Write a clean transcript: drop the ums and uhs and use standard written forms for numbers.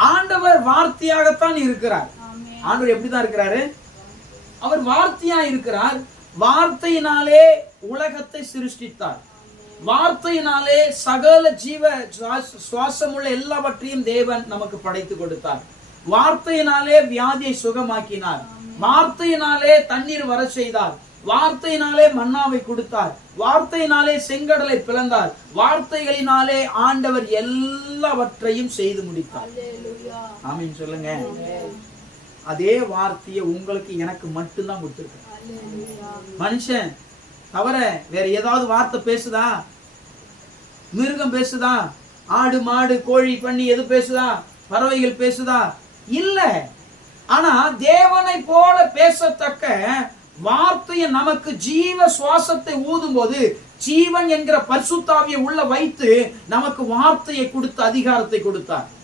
ஆண்டவர் வார்த்தையாகத்தான் இருக்கிறார். ஆண்டவர் எப்படிதான் இருக்கிறாரு? அவர் வார்த்தையா இருக்கிறார். வார்த்தையினாலே உலகத்தை சிருஷ்டித்தார். வார்த்தையினாலே சகல ஜீவ சுவாசமுள்ள எல்லாவற்றையும் தேவன் நமக்கு படைத்து கொடுத்தார். வார்த்தையினாலே வியாதியை சுகமாக்கினார். வார்த்தையினாலே தண்ணீர் வர செய்தார். வார்த்தையினாலே மன்னாவை கொடுத்தார். வார்த்தையினாலே செங்கடலை பிளந்தார். வார்த்தைகளினாலே ஆண்டவர் எல்லாவற்றையும் செய்து முடித்தார். ஆமீன் சொல்லுங்க. அதே வார்த்தையை உங்களுக்கு எனக்கு மட்டும்தான் கொடுத்திருக்க. மனுஷன் தவிர வேற ஏதாவது வார்த்தை பேசுதா? மிருகம் பேசுதா? ஆடு மாடு கோழி பன்னி எது பேசுதா? பறவைகள் பேசுதா? இல்ல. ஆனா தேவனை போல பேசத்தக்க வார்த்தையை நமக்கு ஜீவ சுவாசத்தை ஊதும் போது ஜீவன் என்கிற பரிசுத்த ஆவியை உள்ள வைத்து நமக்கு வார்த்தையை கொடுத்து அதிகாரத்தை கொடுத்தார்.